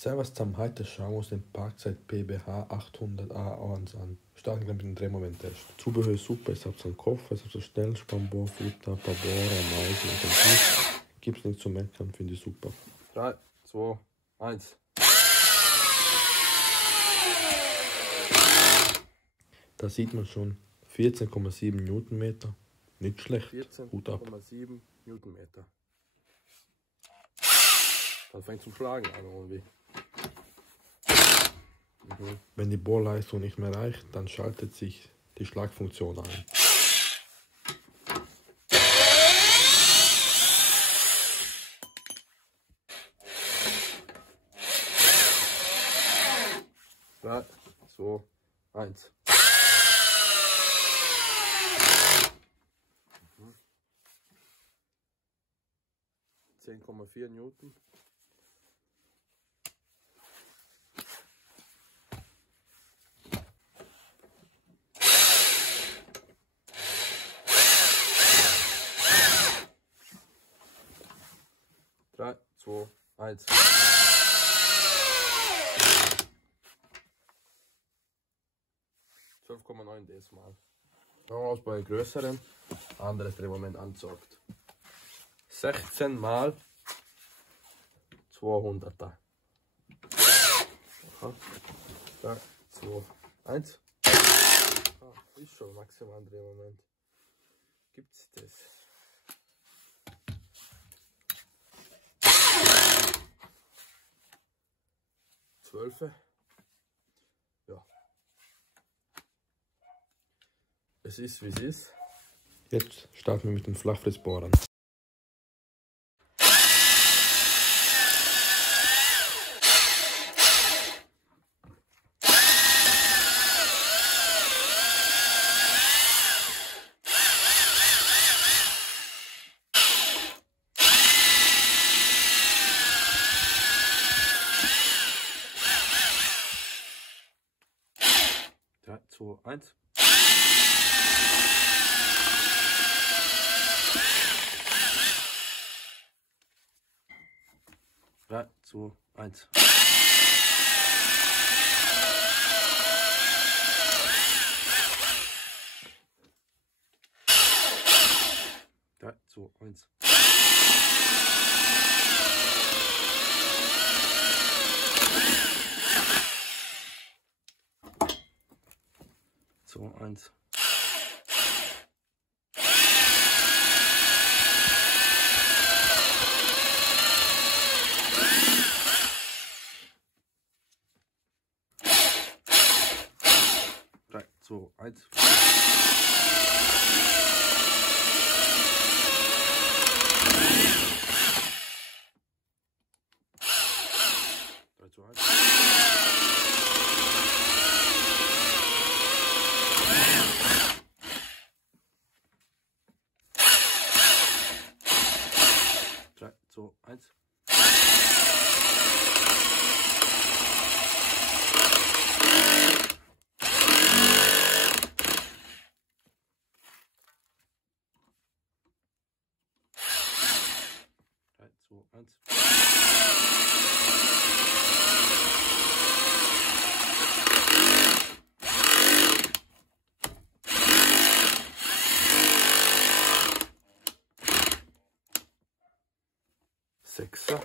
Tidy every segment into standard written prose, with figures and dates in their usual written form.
Servus zusammen, heute schauen wir uns den Parkside PBH 800A1 an. Starten gleich mit dem Drehmoment-Test. Zubehör ist super, ich habe so einen Koffer, ich habe so Schnellspannbohr, Futter, ein paar Bohrer, Meisen und den Fuß. Gibt's nichts zu meckern, finde ich super. 3, 2, 1. Da sieht man schon 14,7 Newtonmeter. Nicht schlecht. Hut ab. 14,7 Newtonmeter. Das fängt zum Schlagen an irgendwie. Wenn die Bohrleistung nicht mehr reicht, dann schaltet sich die Schlagfunktion ein. Drei, 2, 1. Mhm. 10,4 Newton. Drei, 2, 1. 12,9 Decimal. Noch was bei größeren, anderes Drehmoment anzeigt. 16 mal 200er. 3, 2, 1. Ist schon maximal Drehmoment. Gibt's das? Zwölfe. Ja. Es ist wie es ist. Jetzt starten wir mit den Flachfrissbohrern. Drei, 2, 1. Drei, 2, 1. 3, 2, 1. 2, 1. 3, 2, 1. 3, 2, 1. 3, 2, 1. 3, 2, 1. 6er.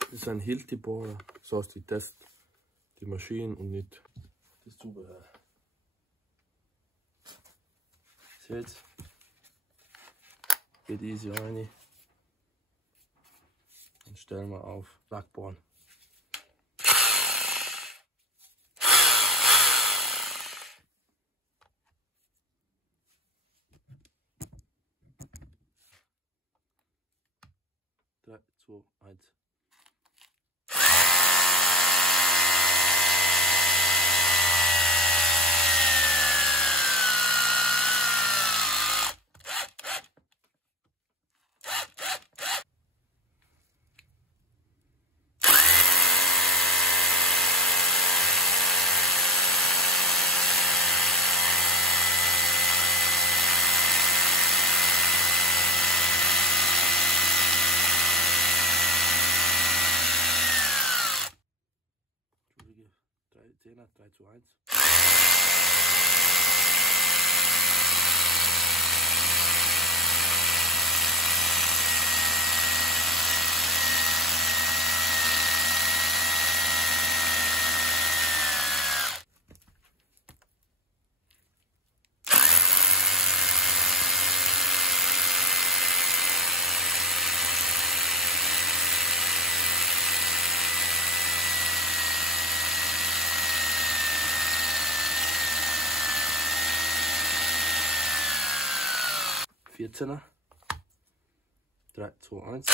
Das ist ein Hilti-Bohrer. So heißt wie Test die Maschine und nicht das Zubehör. Seht, geht easy rein. Dann stellen wir auf Lackbohren. Drei, 2, 1. 10er, 3:1. Vierzehner, 3, 2, 1.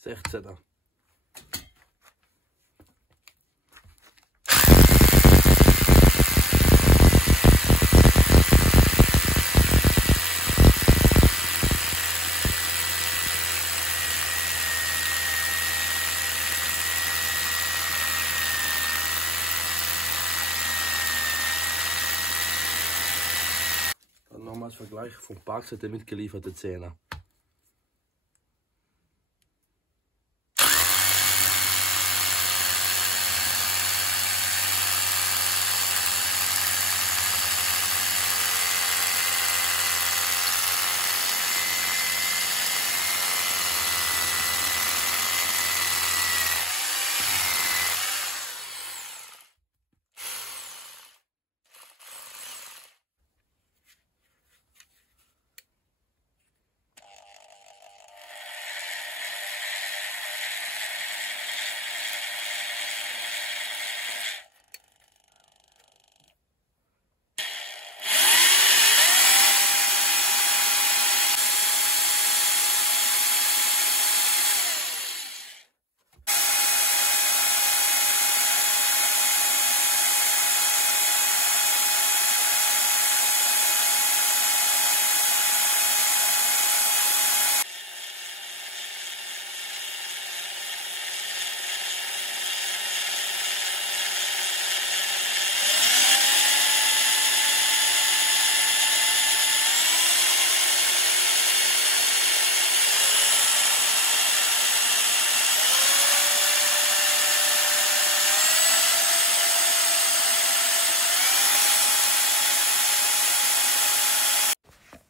Sechzehner. Dann nochmals Vergleich vom Parkseite mitgelieferte 10er.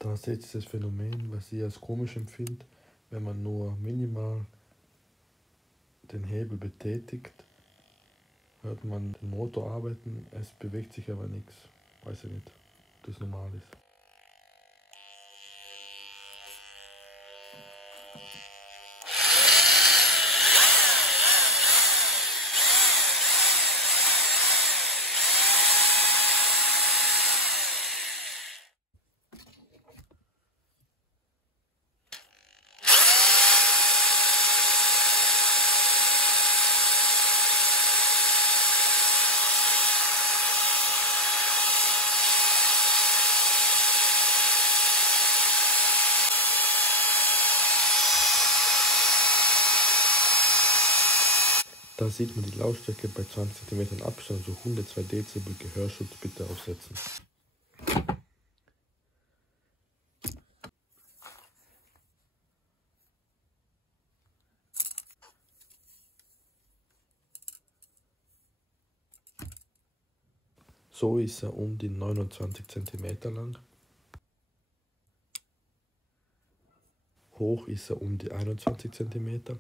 Da setzt das Phänomen, was ich als komisch empfinde, wenn man nur minimal den Hebel betätigt, hört man den Motor arbeiten, es bewegt sich aber nichts. Weiß ich nicht, ob das normal ist. Da sieht man die Lautstärke bei 20 cm Abstand, so 102 Dezibel Gehörschutz bitte aufsetzen. So ist er um die 29 cm lang. Hoch ist er um die 21 cm.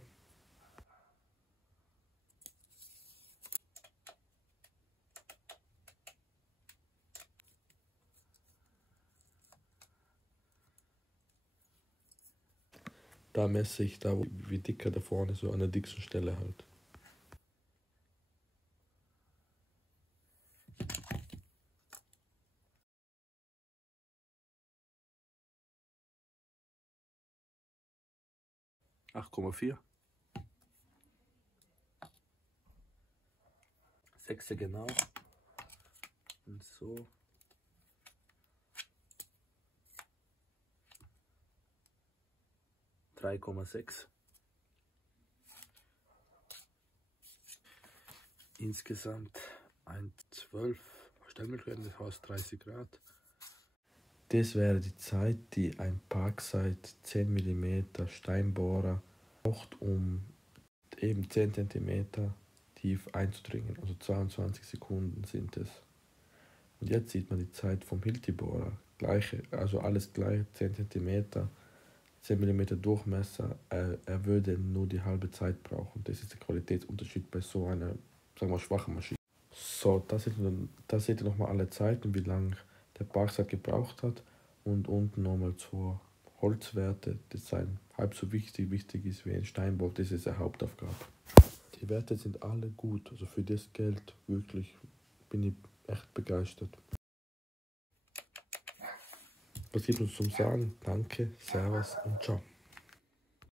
Da messe ich da, wie dicker da vorne, so an der dicksten Stelle halt. ,4. 6 genau. Und so. (3,6). Insgesamt 1,12 Stellmilchwerte, das heißt 30 Grad. Das wäre die Zeit, die ein Parksite 10 mm Steinbohrer braucht, um eben 10 cm tief einzudringen. Also 22 Sekunden sind es. Und jetzt sieht man die Zeit vom Hilti-Bohrer. Gleiche, also alles gleich, 10 cm, 10 mm Durchmesser. Er würde nur die halbe Zeit brauchen. Das ist der Qualitätsunterschied bei so einer, sagen wir, schwachen Maschine. So, da seht ihr nochmal alle Zeiten, wie lange der Parksite gebraucht hat. Und unten nochmal zur Holzwerte, das sein halb so wichtig ist wie ein Steinbohr. Das ist eine Hauptaufgabe. Die Werte sind alle gut, also für das Geld wirklich bin ich echt begeistert. Was gibt uns zum Sagen? Danke, Servus und ciao.